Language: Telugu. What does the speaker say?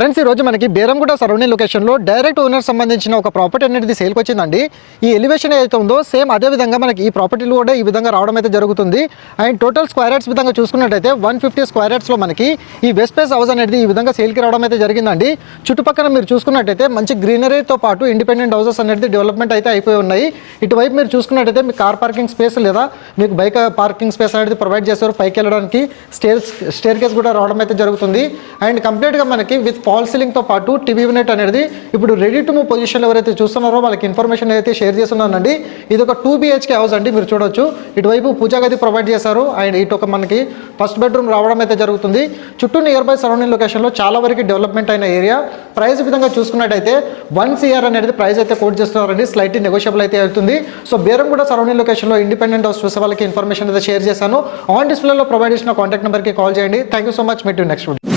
ఫ్రెండ్స్ ఈ రోజు మనకి బేరంగూడ సరౌండింగ్ లొకేషన్లో డైరెక్ట్ ఓనర్ సంబంధించిన ఒక ప్రాపర్టీ అనేది సేల్కి వచ్చిందండి. ఈ ఎలివేషన్ ఏదైతే ఉందో సేమ్ అదే విధంగా మనకి ఈ ప్రాపర్టీలు కూడా ఈ విధంగా రావడం అయితే జరుగుతుంది. అండ్ టోటల్ స్క్వేర్ యార్డ్స్ విధంగా చూసుకున్నట్టయితే 150 స్క్వేర్ యార్డ్స్లో మనకి ఈ వెస్ట్ ఫేస్ హౌస్ అనేది ఈ విధంగా సేల్కి రావడం అయితే జరిగిందండి. చుట్టుపక్కల మీరు చూసుకున్నట్టయితే మంచి గ్రీనరీతో పాటు ఇండిపెండెంట్ హౌసెస్ అనేది డెవలప్మెంట్ అయితే అయిపోయి ఉన్నాయి. ఇటువైపు మీరు చూసుకున్నట్టయితే మీకు కార్ పార్కింగ్ స్పేస్ లేదా మీకు బైక్ పార్కింగ్ స్పేస్ అనేది ప్రొవైడ్ చేస్తారు. పైకి వెళ్ళడానికి స్టేర్ కేస్ కూడా రావడం అయితే జరుగుతుంది. అండ్ కంప్లీట్గా మనకి విత్ ఫాల్ సీలింగ్తో పాటు టీవీ యూనిట్ అనేది ఇప్పుడు రెడీ టు మూవ్ పొజిషన్లో ఎవరైతే చూస్తున్నారో వాళ్ళకి ఇన్ఫర్మేషన్ అయితే షేర్ చేస్తున్నానండి. ఇది ఒక 2 BHK హౌస్ అండి. మీరు చూడొచ్చు ఇటువైపు పూజా గది ప్రొవైడ్ చేశారు. అండ్ ఇటు ఒక మనకి ఫస్ట్ బెడ్రూమ్ రావడం అయితే జరుగుతుంది. చుట్టూ నియర్ బై సరౌండింగ్ లొకేషన్లో చాలా వరకు డెవలప్మెంట్ అయిన ఏరియా. ప్రైస్ విధంగా చూసుకున్నట్టయితే 1 CR అనేది ప్రైస్ అయితే కోట్ చేస్తున్నారండి. స్లైట్లీ నెగోషియబుల్ అయితే అవుతుంది. సో బేరంగూడ సరౌండింగ్ లొకేషన్లో ఇండిపెండెంట్ హౌస్ చూసే వాళ్ళకి ఇన్ఫర్మేషన్ అయితే షేర్ చేశాను. ఆన్ డిస్ప్లేలో ప్రొవైడ్ చేసిన కాంటాక్ట్ నెంబర్కి కాల్ చేయండి. Thank you so much. Meet you next video.